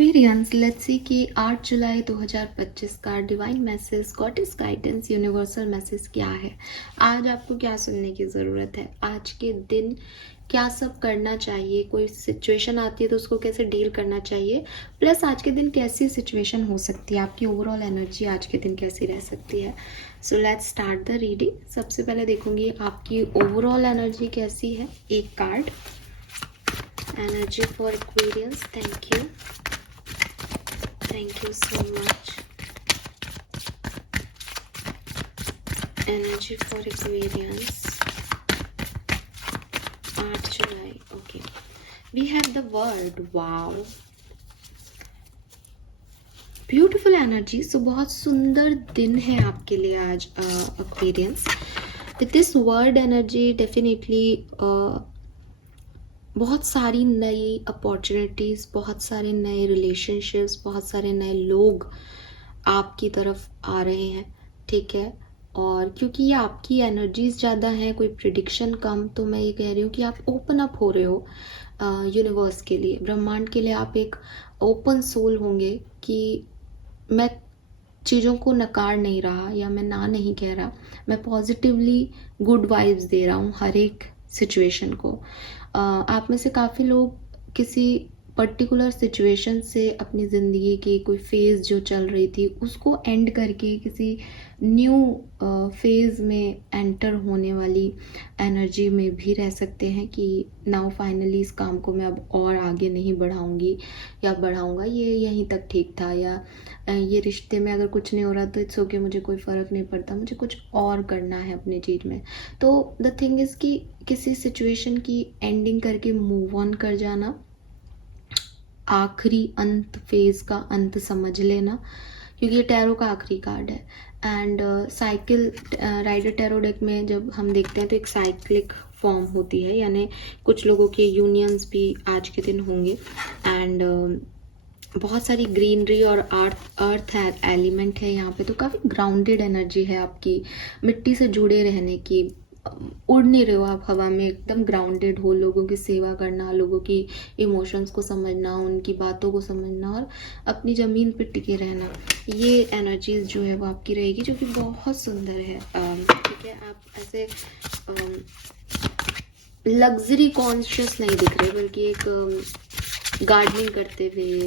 Aquarians, let's see कि 8 जुलाई 2025 का divine message, goddess guidance, universal message क्या है। आज आपको क्या सुनने की ज़रूरत है, आज के दिन क्या सब करना चाहिए, कोई सिचुएशन आती है तो उसको कैसे डील करना चाहिए, प्लस आज के दिन कैसी सिचुएशन हो सकती है, आपकी ओवरऑल एनर्जी आज के दिन कैसी रह सकती है। So let's start the reading. सबसे पहले देखूंगी आपकी ओवरऑल एनर्जी कैसी है। एक card, energy for Aquarians. Thank you so much. Energy for Aquarius. 8 July. Okay. We have the word. Wow. Beautiful energy. So बहुत सुंदर दिन है आपके लिए आज Aquarians. With this word energy definitely बहुत सारी नई अपॉर्चुनिटीज़, बहुत सारे नए रिलेशनशिप्स, बहुत सारे नए लोग आपकी तरफ आ रहे हैं, ठीक है। और क्योंकि ये आपकी एनर्जीज ज़्यादा हैं, कोई प्रिडिक्शन कम, तो मैं ये कह रही हूँ कि आप ओपन अप हो रहे हो यूनिवर्स के लिए, ब्रह्मांड के लिए। आप एक ओपन सोल होंगे कि मैं चीज़ों को नकार नहीं रहा या मैं ना नहीं कह रहा, मैं पॉजिटिवली गुड वाइब्स दे रहा हूँ हर एक सिचुएशन को। आप में से काफ़ी लोग किसी पर्टिकुलर सिचुएशन से अपनी ज़िंदगी की कोई फेज़ जो चल रही थी उसको एंड करके किसी न्यू फेज़ में एंटर होने वाली एनर्जी में भी रह सकते हैं कि नाउ फाइनली इस काम को मैं अब और आगे नहीं बढ़ाऊंगी या बढ़ाऊंगा, ये यहीं तक ठीक था, या ये रिश्ते में अगर कुछ नहीं हो रहा तो इट्स ओके, मुझे कोई फ़र्क नहीं पड़ता, मुझे कुछ और करना है अपनी चीज़ में। तो द थिंग इज़ कि किसी सिचुएशन की एंडिंग करके मूव ऑन कर जाना, आखिरी अंत, फेज़ का अंत समझ लेना, क्योंकि ये टैरो का आखिरी कार्ड है। And cycle rider tarot deck में जब हम देखते हैं तो एक साइक्लिक फॉर्म होती है, यानी कुछ लोगों के यूनियंस भी आज के दिन होंगे। एंड बहुत सारी ग्रीनरी और अर्थ एलिमेंट है यहाँ पे, तो काफ़ी ग्राउंडेड एनर्जी है आपकी, मिट्टी से जुड़े रहने की। उड़ नहीं रहे हो आप हवा में, एकदम ग्राउंडेड हो, लोगों की सेवा करना, लोगों की इमोशंस को समझना, उनकी बातों को समझना और अपनी ज़मीन पे टिके रहना, ये एनर्जीज जो है वो आपकी रहेगी, जो कि बहुत सुंदर है। ठीक है, आप ऐसे लग्जरी कॉन्शियस नहीं दिख रहे, बल्कि एक गार्डनिंग करते हुए,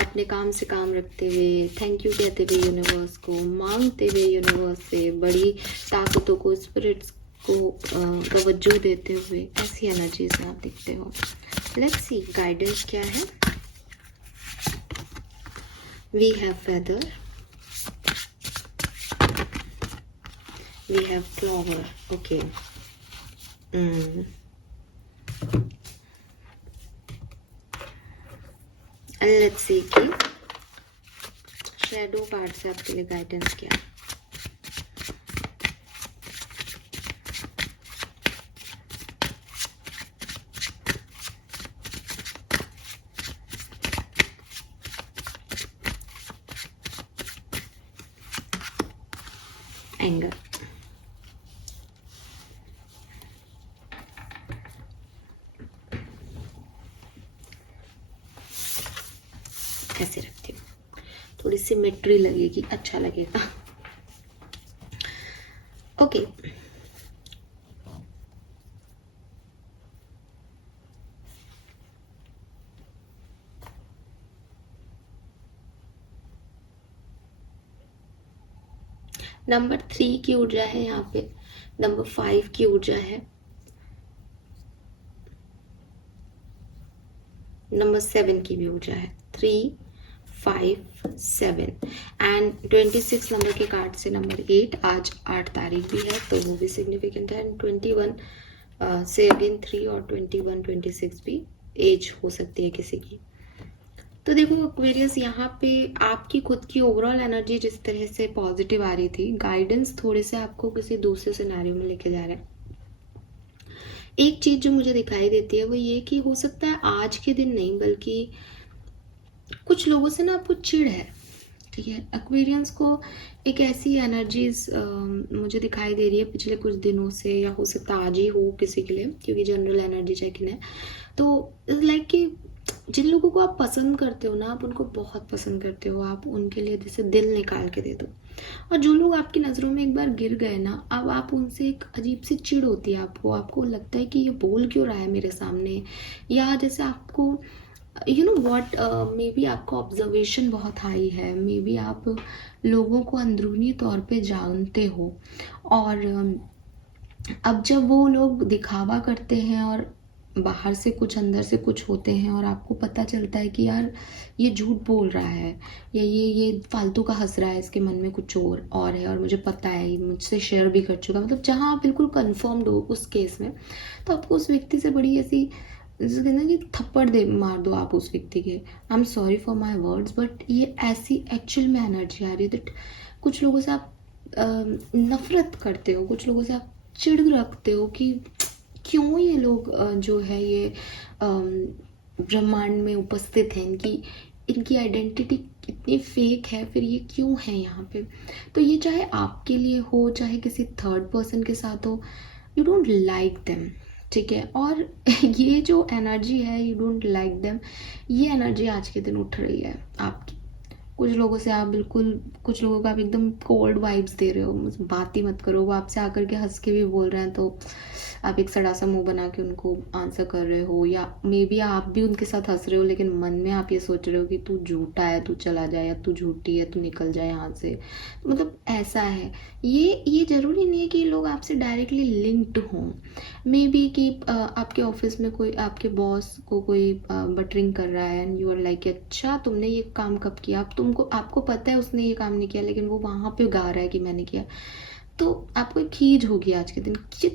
अपने काम से काम रखते हुए, थैंक यू कहते हुए यूनिवर्स को, मांगते हुए यूनिवर्स से बड़ी ताकतों को, स्पिरिट्स को तवज्जो देते हुए, ऐसी एनर्जीज में आप दिखते हो। लेट्स सी गाइडेंस क्या है। We have feather, we have flower. Okay, let's see कि शैडो कार्ड से आपके लिए गाइडेंस क्या है। एंगर, ऐसे रखती हूँ, थोड़ी सिमेट्री लगेगी, अच्छा लगेगा। ओके, नंबर 3 की ऊर्जा है यहाँ पे, नंबर 5 की ऊर्जा है, नंबर 7 की भी ऊर्जा है। 3, 5, 7 एंड 26 नंबर के कार्ड से नंबर 8, आज 8 तारीख भी है तो वो भी सिग्निफिकेंट है। एंड 21 से अगेन 3 और 21, 26 भी एज हो सकती है किसी की। तो देखो एक्वेरियस, यहाँ पे आपकी खुद की ओवरऑल एनर्जी जिस तरह से पॉजिटिव आ रही थी, गाइडेंस थोड़े से आपको किसी दूसरे सिनेरियो में लेके जा रहा है। एक चीज जो मुझे दिखाई देती है वो ये कि हो सकता है आज के दिन नहीं, बल्कि कुछ लोगों से ना आपको चिढ़ है, ठीक है। एक्वेरियंस को एक ऐसी एनर्जीज मुझे दिखाई दे रही है पिछले कुछ दिनों से, या हो सकता आज ही हो किसी के लिए, क्योंकि जनरल एनर्जी चेक इन है। तो लाइक कि जिन लोगों को आप पसंद करते हो ना, आप उनको बहुत पसंद करते हो, आप उनके लिए जैसे दिल निकाल के दे दो। और जो लोग आपकी नज़रों में एक बार गिर गए ना, अब आप उनसे एक अजीब सी चिढ़ होती है आपको, आपको लगता है कि ये बोल क्यों रहा है मेरे सामने, या जैसे आपको you know what, may be आपका ऑब्जर्वेशन बहुत हाई है, मे बी आप लोगों को अंदरूनी तौर पे जानते हो। और अब जब वो लोग दिखावा करते हैं और बाहर से कुछ अंदर से कुछ होते हैं, और आपको पता चलता है कि यार ये झूठ बोल रहा है, या ये फालतू का हंस रहा है, इसके मन में कुछ और है, और मुझे पता है, ये मुझसे शेयर भी कर चुका, मतलब जहाँ आप बिल्कुल कन्फर्म्ड हो उस केस में, तो आपको उस व्यक्ति से बड़ी ऐसी, जैसे कहते हैं कि थप्पड़ दे मार दो आप उस व्यक्ति के। I am sorry for my words, but ये ऐसी एक्चुअल में एनर्जी आ रही है दैट कुछ लोगों से आप नफरत करते हो, कुछ लोगों से आप चिढ़ रखते हो कि क्यों ये लोग जो है ये ब्रह्मांड में उपस्थित हैं, इनकी इनकी आइडेंटिटी इतनी फेक है, फिर ये क्यों है यहाँ पे। तो ये चाहे आपके लिए हो, चाहे किसी थर्ड पर्सन के साथ हो, यू डोंट लाइक देम, ठीक है। और ये जो एनर्जी है, यू डोंट लाइक देम, ये एनर्जी आज के दिन उठ रही है आपकी। कुछ लोगों से आप बिल्कुल, कुछ लोगों को आप एकदम कोल्ड वाइब्स दे रहे हो, बात ही मत करो, वो आपसे आकर के हंस के भी बोल रहे हैं तो आप एक सड़ा सा मुंह बना के उनको आंसर कर रहे हो, या मे बी आप भी उनके साथ हंस रहे हो, लेकिन मन में आप ये सोच रहे हो कि तू झूठा है, तू चला जाए, या तू झूठी है, तू निकल जाए यहाँ से। मतलब ऐसा है। ये ज़रूरी नहीं है कि ये लोग आपसे डायरेक्टली लिंक्ड हों। मे बी कि आपके ऑफिस में कोई, आपके बॉस को कोई बटरिंग कर रहा है, एंड यू आर लाइक अच्छा तुमने ये काम कब किया, अब तुमको आपको पता है उसने ये काम नहीं किया, लेकिन वो वहाँ पे गा रहा है कि मैंने किया, तो आपको एक खीज होगी आज के दिन कि ये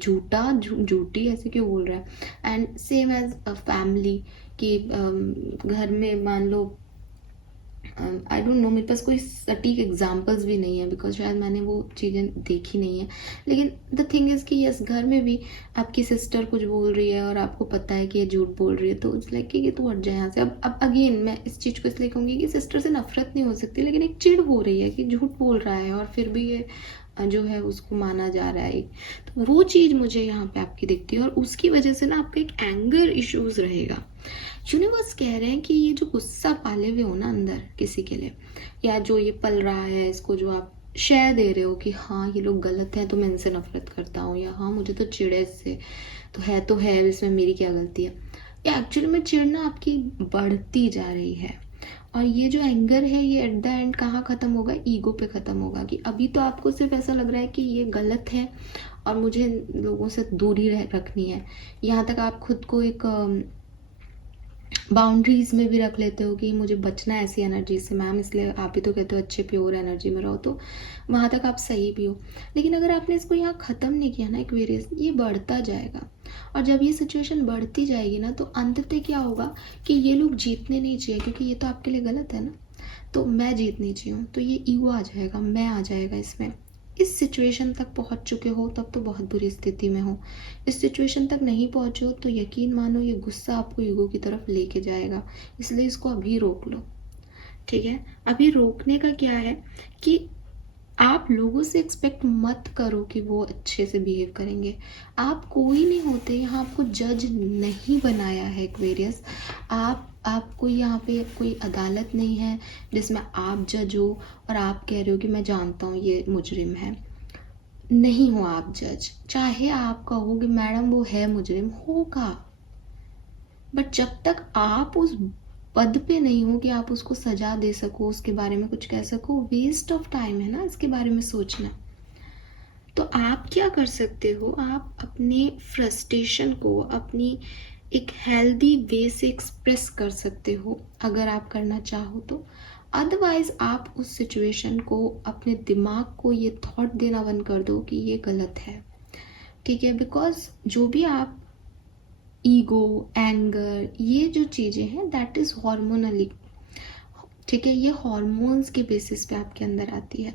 झूठी ऐसे क्यों बोल रहा है। And same as a family कि घर में मान लो, आई डोंट नो, मेरे पास कोई सटीक एग्जांपल्स भी नहीं है, बिकॉज शायद मैंने वो चीज़ें देखी नहीं है, लेकिन द थिंग इज़ कि यस, घर में भी आपकी सिस्टर कुछ बोल रही है और आपको पता है कि ये झूठ बोल रही है, तो इट्स लाइक कि तू हट जाए यहाँ से। अब अगेन मैं इस चीज़ को इसलिए कहूँगी कि सिस्टर से नफरत नहीं हो सकती, लेकिन एक चिढ़ हो रही है कि झूठ बोल रहा है, और फिर भी ये जो है उसको माना जा रहा है। तो वो चीज़ मुझे यहाँ पे आपकी दिखती है, और उसकी वजह से ना आपका एक एंगर इश्यूज रहेगा। यूनिवर्स कह रहे हैं कि ये जो गुस्सा पाले हुए हो ना अंदर किसी के लिए, या जो ये पल रहा है, इसको जो आप शेयर दे रहे हो कि हाँ ये लोग गलत हैं तो मैं इनसे नफरत करता हूँ, या हाँ मुझे तो चिढ़े इससे, तो है इसमें मेरी क्या गलती है, या एक्चुअली में चिढ़ना आपकी बढ़ती जा रही है। और ये जो एंगर है, ये एट द एंड कहाँ ख़त्म होगा, ईगो पे ख़त्म होगा, कि अभी तो आपको सिर्फ ऐसा लग रहा है कि ये गलत है और मुझे लोगों से दूरी रखनी है। यहाँ तक आप खुद को एक बाउंड्रीज में भी रख लेते हो कि मुझे बचना है ऐसी एनर्जी से मैम, इसलिए आप ही तो कहते हो अच्छे प्योर एनर्जी में रहो, तो वहाँ तक आप सही भी हो। लेकिन अगर आपने इसको यहाँ ख़त्म नहीं किया ना एक्वेरियस, ये बढ़ता जाएगा, और जब ये सिचुएशन बढ़ती जाएगी ना, तो अंततः क्या होगा कि ये लोग जीतने नहीं चाहिए, क्योंकि ये तो आपके लिए गलत है ना, तो मैं जीतनी चाहिए, तो ये ईगो आ जाएगा, मैं आ जाएगा इसमें। इस सिचुएशन तक पहुंच चुके हो तब तो बहुत बुरी स्थिति में हो, इस सिचुएशन तक नहीं पहुंचे हो तो यकीन मानो ये गुस्सा आपको ईगो की तरफ लेके जाएगा, इसलिए इसको अभी रोक लो, ठीक है। अभी रोकने का क्या है कि आप लोगों से एक्सपेक्ट मत करो कि वो अच्छे से बिहेव करेंगे, आप कोई नहीं होते, यहाँ आपको जज नहीं बनाया है एक्वेरियस, आपको यहाँ पे कोई अदालत नहीं है जिसमें आप जज हो और आप कह रहे हो कि मैं जानता हूँ ये मुजरिम है, नहीं हो आप जज। चाहे आप कहो कि मैडम वो है मुजरिम, होगा, बट जब तक आप उस पद पे नहीं हो कि आप उसको सजा दे सको, उसके बारे में कुछ कह सको, वेस्ट ऑफ टाइम है ना इसके बारे में सोचना। तो आप क्या कर सकते हो, आप अपने फ्रस्ट्रेशन को अपनी एक हेल्दी वे से एक्सप्रेस कर सकते हो अगर आप करना चाहो तो। अदरवाइज आप उस सिचुएशन को, अपने दिमाग को ये थॉट देना बंद कर दो कि ये गलत है, ठीक है। बिकॉज जो भी आप ईगो, एंगर, ये जो चीज़ें हैं दैट इज़ हार्मोनली, ठीक है, ये हॉर्मोन्स के बेसिस पे आपके अंदर आती है।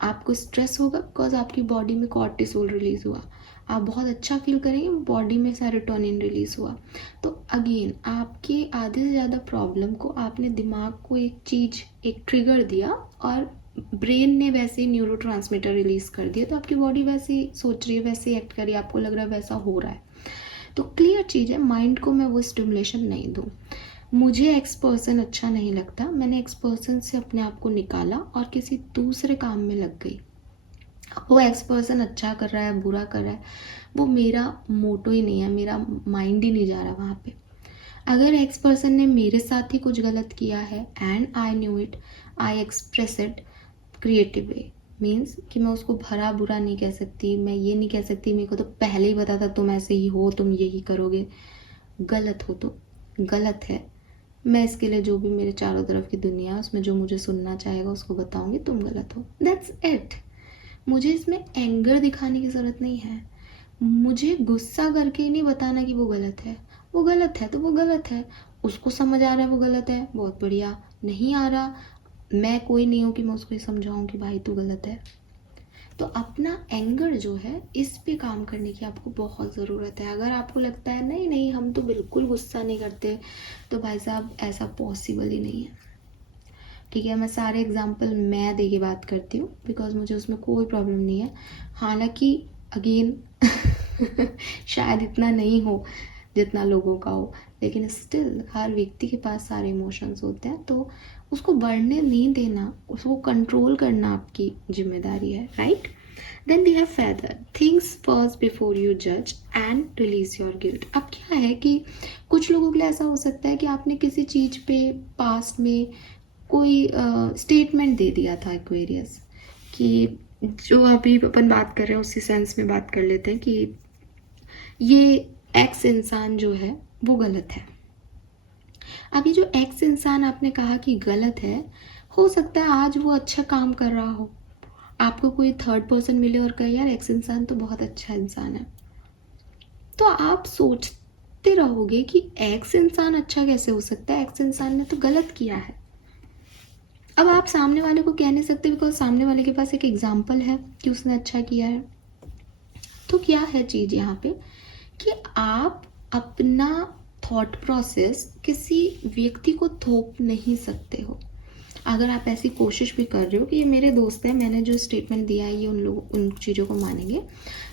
आपको स्ट्रेस होगा बिकॉज आपकी बॉडी में कॉर्टिसोल रिलीज हुआ, आप बहुत अच्छा फील करेंगे, बॉडी में सेरोटोनिन रिलीज हुआ। तो अगेन आपके आधे से ज़्यादा प्रॉब्लम को आपने दिमाग को एक चीज़, एक ट्रिगर दिया, और ब्रेन ने वैसे ही न्यूरोट्रांसमीटर रिलीज कर दिया, तो आपकी बॉडी वैसे ही सोच रही है, वैसे ही एक्ट कर रही है, आपको लग रहा है वैसा हो रहा है। तो क्लियर चीज़ है, माइंड को मैं वो स्टिमुलेशन नहीं दूँ। मुझे एक्स पर्सन अच्छा नहीं लगता, मैंने एक्स पर्सन से अपने आप को निकाला और किसी दूसरे काम में लग गई। वो एक्स पर्सन अच्छा कर रहा है बुरा कर रहा है, वो मेरा मोटो ही नहीं है, मेरा माइंड ही नहीं जा रहा वहाँ पे। अगर एक्स पर्सन ने मेरे साथ ही कुछ गलत किया है and I knew it, I express it creative way, means कि मैं उसको भरा बुरा नहीं कह सकती, मैं ये नहीं कह सकती मेरे को तो पहले ही पता था तुम ऐसे ही हो, तुम यही करोगे। गलत हो तो गलत है, मैं इसके लिए जो भी मेरे चारों तरफ की दुनिया है उसमें जो मुझे सुनना चाहेगा उसको बताऊंगी तुम गलत हो, दैट्स इट। मुझे इसमें एंगर दिखाने की ज़रूरत नहीं है, मुझे गुस्सा करके नहीं बताना कि वो गलत है। वो गलत है तो वो गलत है, उसको समझ आ रहा है वो गलत है, बहुत बढ़िया। नहीं आ रहा, मैं कोई नहीं हूँ कि मैं उसको ये समझाऊँ कि भाई तू गलत है। तो अपना एंगर जो है इस पे काम करने की आपको बहुत ज़रूरत है। अगर आपको लगता है नहीं नहीं हम तो बिल्कुल गुस्सा नहीं करते, तो भाई साहब ऐसा पॉसिबल ही नहीं है। ठीक है, मैं सारे एग्जांपल मैं दे के बात करती हूँ बिकॉज मुझे उसमें कोई प्रॉब्लम नहीं है। हालांकि अगेन शायद इतना नहीं हो जितना लोगों का हो, लेकिन स्टिल हर व्यक्ति के पास सारे इमोशंस होते हैं, तो उसको बढ़ने नहीं देना, उसको कंट्रोल करना आपकी जिम्मेदारी है, right. Then we have feather, things first before you जज एंड रिलीज योर गिल्ट। अब क्या है कि कुछ लोगों के लिए ऐसा हो सकता है कि आपने किसी चीज़ पे पास्ट में कोई स्टेटमेंट दे दिया था एक्वेरियस, कि जो अभी अपन बात कर रहे हैं उसी सेंस में बात कर लेते हैं कि ये एक्स इंसान जो है वो गलत है। अब ये जो एक्स इंसान आपने कहा कि गलत है, हो सकता है आज वो अच्छा काम कर रहा हो, आपको कोई थर्ड पर्सन मिले और कहे यार एक्स इंसान तो बहुत अच्छा इंसान है, तो आप सोचते रहोगे कि एक्स इंसान अच्छा कैसे हो सकता है, एक्स इंसान ने तो गलत किया है। अब आप सामने वाले को कह नहीं सकते बिकॉज सामने वाले के पास एक एग्जाम्पल है कि उसने अच्छा किया है। तो क्या है चीज़ यहाँ पे कि आप अपना थॉट प्रोसेस किसी व्यक्ति को थोप नहीं सकते हो। अगर आप ऐसी कोशिश भी कर रहे हो कि ये मेरे दोस्त हैं, मैंने जो स्टेटमेंट दिया है ये उन चीज़ों को मानेंगे,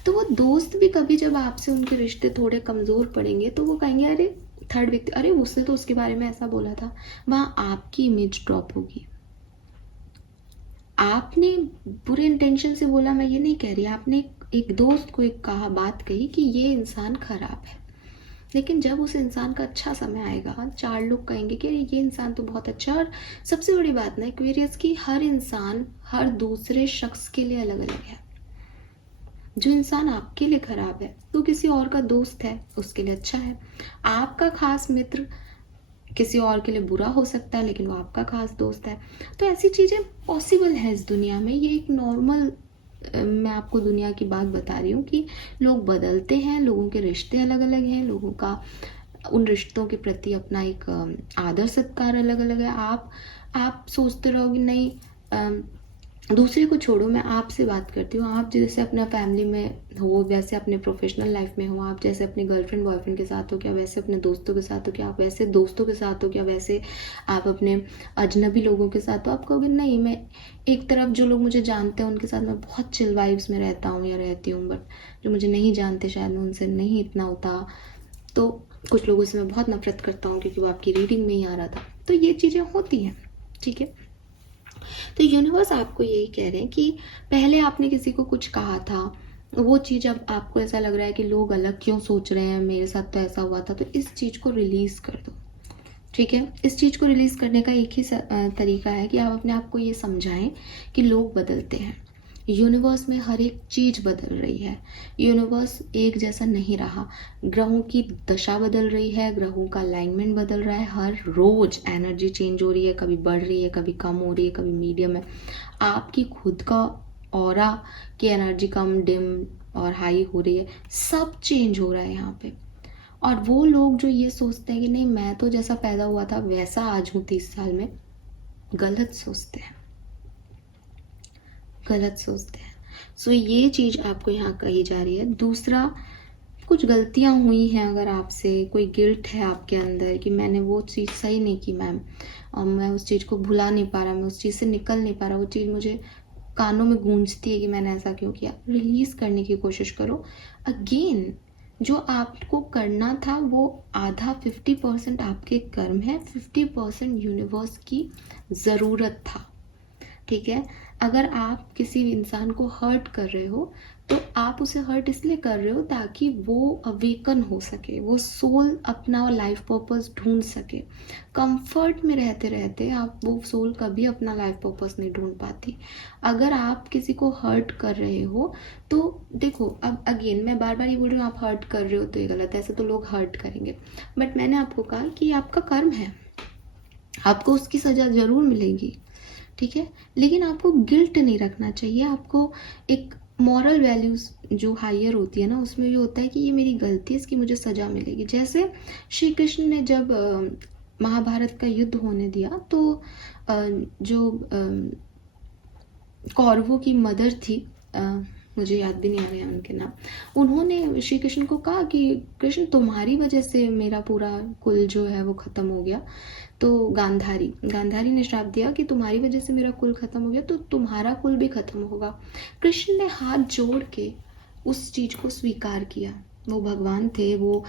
तो वो दोस्त भी कभी जब आपसे उनके रिश्ते थोड़े कमज़ोर पड़ेंगे तो वो कहेंगे अरे थर्ड व्यक्ति, अरे उसने तो उसके बारे में ऐसा बोला था, वहाँ आपकी इमेज ड्रॉप होगी। आपने बुरे इंटेंशन से बोला, मैं ये नहीं कह रही, आपने एक दोस्त को एक कहा बात कही कि ये इंसान खराब है, लेकिन जब उस इंसान का अच्छा समय आएगा चार लोग कहेंगे कि ये इंसान तो बहुत अच्छा है। और सबसे बड़ी बात ना एक्वेरियस की, हर इंसान हर दूसरे शख्स के लिए अलग अलग है। जो इंसान आपके लिए खराब है तो किसी और का दोस्त है उसके लिए अच्छा है। आपका खास मित्र किसी और के लिए बुरा हो सकता है लेकिन वो आपका खास दोस्त है। तो ऐसी चीज़ें पॉसिबल है इस दुनिया में, ये एक नॉर्मल मैं आपको दुनिया की बात बता रही हूँ कि लोग बदलते हैं, लोगों के रिश्ते अलग अलग हैं, लोगों का उन रिश्तों के प्रति अपना एक आदर सत्कार अलग अलग है। आप सोचते रहोगे नहीं, दूसरे को छोड़ो, मैं आपसे बात करती हूँ। आप जैसे अपना फैमिली में हो वैसे अपने प्रोफेशनल लाइफ में हो, आप जैसे अपने गर्लफ्रेंड बॉयफ्रेंड के साथ हो क्या वैसे अपने दोस्तों के साथ हो क्या वैसे दोस्तों के साथ हो क्या वैसे आप अपने अजनबी लोगों के साथ हो। आप कहोगे नहीं, मैं एक तरफ जो लोग मुझे जानते हैं उनके साथ मैं बहुत चिल वाइब्स में रहता हूँ या रहती हूँ, बट जो मुझे नहीं जानते शायद मैं उनसे नहीं इतना होता, तो कुछ लोगों से मैं बहुत नफरत करता हूँ क्योंकि वो आपकी रीडिंग में ही आ रहा था। तो ये चीज़ें होती हैं, ठीक है। तो यूनिवर्स आपको यही कह रहे हैं कि पहले आपने किसी को कुछ कहा था, वो चीज़ अब आपको ऐसा लग रहा है कि लोग अलग क्यों सोच रहे हैं, मेरे साथ तो ऐसा हुआ था, तो इस चीज़ को रिलीज़ कर दो। ठीक है, इस चीज़ को रिलीज़ करने का एक ही तरीका है कि आप अपने आप को ये समझाएं कि लोग बदलते हैं, यूनिवर्स में हर एक चीज़ बदल रही है, यूनिवर्स एक जैसा नहीं रहा, ग्रहों की दशा बदल रही है, ग्रहों का अलाइनमेंट बदल रहा है, हर रोज़ एनर्जी चेंज हो रही है, कभी बढ़ रही है, कभी कम हो रही है, कभी मीडियम है। आपकी खुद का ऑरा की एनर्जी कम डिम और हाई हो रही है, सब चेंज हो रहा है यहाँ पे। और वो लोग जो ये सोचते हैं कि नहीं मैं तो जैसा पैदा हुआ था वैसा आज हूँ 30 साल में, गलत सोचते हैं, गलत सोचते हैं। सो ये चीज़ आपको यहाँ कही जा रही है। दूसरा, कुछ गलतियाँ हुई हैं, अगर आपसे कोई गिल्ट है आपके अंदर कि मैंने वो चीज़ सही नहीं की मैम, और मैं उस चीज़ को भुला नहीं पा रहा, मैं उस चीज़ से निकल नहीं पा रहा, वो चीज़ मुझे कानों में गूंजती है कि मैंने ऐसा क्यों किया, रिलीज़ करने की कोशिश करो। अगेन जो आपको करना था वो आधा 50% आपके कर्म है, 50% यूनिवर्स की ज़रूरत था। ठीक है, अगर आप किसी इंसान को हर्ट कर रहे हो तो आप उसे हर्ट इसलिए कर रहे हो ताकि वो अवेकन हो सके, वो सोल अपना लाइफ पर्पस ढूंढ सके। कंफर्ट में रहते रहते आप वो सोल कभी अपना लाइफ पर्पस नहीं ढूंढ पाती। अगर आप किसी को हर्ट कर रहे हो तो देखो, अब अगेन मैं बार बार ये बोल रही हूँ आप हर्ट कर रहे हो तो ये गलत है, ऐसे तो लोग हर्ट करेंगे, बट मैंने आपको कहा कि आपका कर्म है, आपको उसकी सज़ा ज़रूर मिलेगी। ठीक है, लेकिन आपको गिल्ट नहीं रखना चाहिए। आपको एक मॉरल वैल्यूज़ जो हायर होती है ना, उसमें ये होता है कि ये मेरी गलती है, इसकी मुझे सज़ा मिलेगी। जैसे श्री कृष्ण ने जब महाभारत का युद्ध होने दिया तो जो कौरवों की मदर थी, मुझे याद भी नहीं आ रहा है उनके नाम, उन्होंने श्री कृष्ण को कहा कि कृष्ण तुम्हारी वजह से मेरा पूरा कुल जो है वो ख़त्म हो गया। तो गांधारी ने श्राप दिया कि तुम्हारी वजह से मेरा कुल ख़त्म हो गया तो तुम्हारा कुल भी ख़त्म होगा। कृष्ण ने हाथ जोड़ के उस चीज़ को स्वीकार किया। वो भगवान थे, वो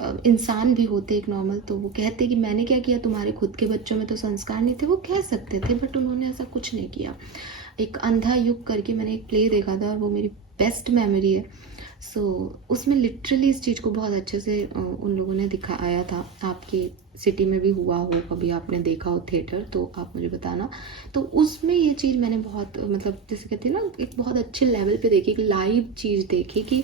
इंसान भी होते एक नॉर्मल, तो वो कहते कि मैंने क्या किया, तुम्हारे खुद के बच्चों में तो संस्कार नहीं थे, वो कह सकते थे, बट उन्होंने ऐसा कुछ नहीं किया। एक अंधा युग करके मैंने एक प्ले देखा था और वो मेरी बेस्ट मेमोरी है। सो उसमें लिटरली इस चीज़ को बहुत अच्छे से उन लोगों ने दिखाया था। आपकी सिटी में भी हुआ हो, कभी आपने देखा हो थिएटर तो आप मुझे बताना। तो उसमें ये चीज़ मैंने बहुत मतलब जैसे कहते हैं ना, एक बहुत अच्छे लेवल पे देखी, एक लाइव चीज़ देखी कि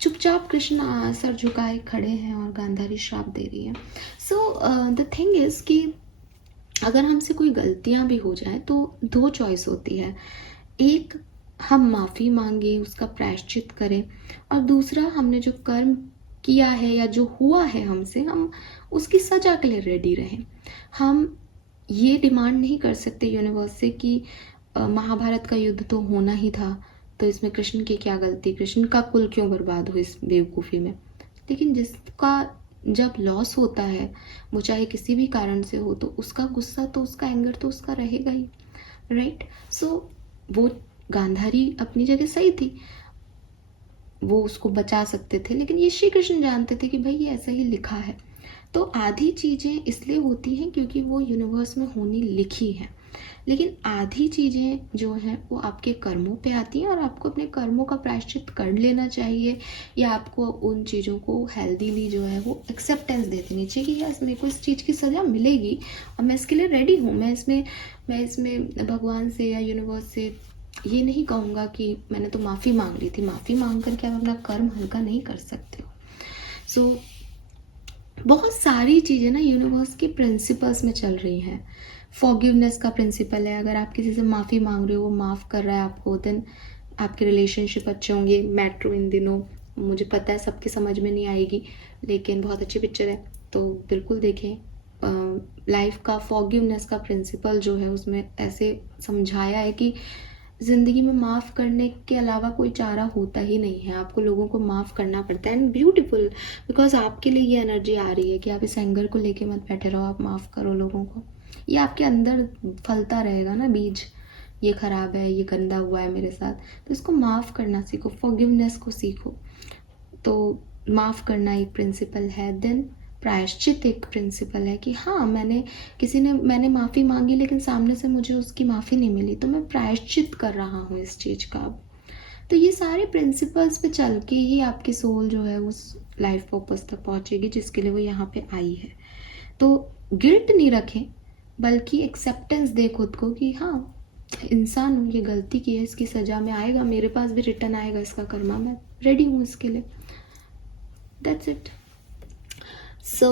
चुपचाप कृष्ण सर झुकाए खड़े हैं और गांधारी श्राप दे रही है। सो द थिंग इज़ कि अगर हमसे कोई गलतियाँ भी हो जाए तो दो चॉइस होती है, एक हम माफ़ी मांगे, उसका प्रायश्चित करें, और दूसरा हमने जो कर्म किया है या जो हुआ है हमसे, हम उसकी सज़ा के लिए रेडी रहें। हम ये डिमांड नहीं कर सकते यूनिवर्स से कि महाभारत का युद्ध तो होना ही था, तो इसमें कृष्ण की क्या गलती, कृष्ण का कुल क्यों बर्बाद हो इस बेवकूफ़ी में। लेकिन जिसका जब लॉस होता है, वो चाहे किसी भी कारण से हो, तो उसका गुस्सा तो उसका एंगर तो उसका रहेगा ही, राइट। सो वो गांधारी अपनी जगह सही थी, वो उसको बचा सकते थे, लेकिन ये श्री कृष्ण जानते थे कि भाई ये ऐसा ही लिखा है। तो आधी चीज़ें इसलिए होती हैं क्योंकि वो यूनिवर्स में होनी लिखी हैं, लेकिन आधी चीज़ें जो हैं वो आपके कर्मों पे आती हैं और आपको अपने कर्मों का प्रायश्चित कर लेना चाहिए, या आपको उन चीज़ों को हेल्दीली जो है वो एक्सेप्टेंस दे देनी चाहिए कि यस मेरे को इस चीज़ की सज़ा मिलेगी और मैं इसके लिए रेडी हूँ। मैं इसमें भगवान से या यूनिवर्स से ये नहीं कहूँगा कि मैंने तो माफ़ी मांग ली थी, माफ़ी मांग करके आप अपना कर्म हल्का नहीं कर सकते हो। सो बहुत सारी चीज़ें ना यूनिवर्स के प्रिंसिपल्स में चल रही हैं। फॉरगिवनेस का प्रिंसिपल है, अगर आप किसी से माफ़ी मांग रहे हो, वो माफ़ कर रहा है आपको, देन आपके रिलेशनशिप अच्छे होंगे। मेट्रो इन दिनों मुझे पता है सबके समझ में नहीं आएगी, लेकिन बहुत अच्छी पिक्चर है, तो बिल्कुल देखें। लाइफ का फॉरगिवनेस का प्रिंसिपल जो है उसमें ऐसे समझाया है कि ज़िंदगी में माफ़ करने के अलावा कोई चारा होता ही नहीं है, आपको लोगों को माफ़ करना पड़ता है। एंड ब्यूटीफुल, बिकॉज आपके लिए ये एनर्जी आ रही है कि आप इस एंगर को लेके मत बैठे रहो, आप माफ़ करो लोगों को। ये आपके अंदर फलता रहेगा ना बीज, ये ख़राब है, ये गंदा हुआ है मेरे साथ, तो इसको माफ़ करना सीखो, फॉरगिवनेस को सीखो। तो माफ़ करना एक प्रिंसिपल है। देन प्रायश्चित एक प्रिंसिपल है कि हाँ मैंने माफ़ी मांगी लेकिन सामने से मुझे उसकी माफ़ी नहीं मिली, तो मैं प्रायश्चित कर रहा हूँ इस चीज़ का अब। तो ये सारे प्रिंसिपल्स पे चल के ही आपकी सोल जो है उस लाइफ पर्पस तक पहुँचेगी जिसके लिए वो यहाँ पे आई है। तो गिल्ट नहीं रखें, बल्कि एक्सेप्टेंस दे खुद को कि हाँ इंसान हूँ, ये गलती की है, इसकी सज़ा में आएगा, मेरे पास भी रिटर्न आएगा इसका कर्मा, मैं रेडी हूँ इसके लिए। That's it. So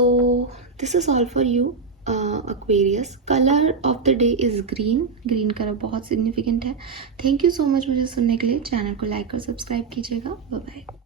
this is all for you, Aquarius. Color of the day is green. Green colour बहुत significant है. Thank you so much मुझे सुनने के लिए. चैनल को लाइक और सब्सक्राइब कीजिएगा. Bye bye.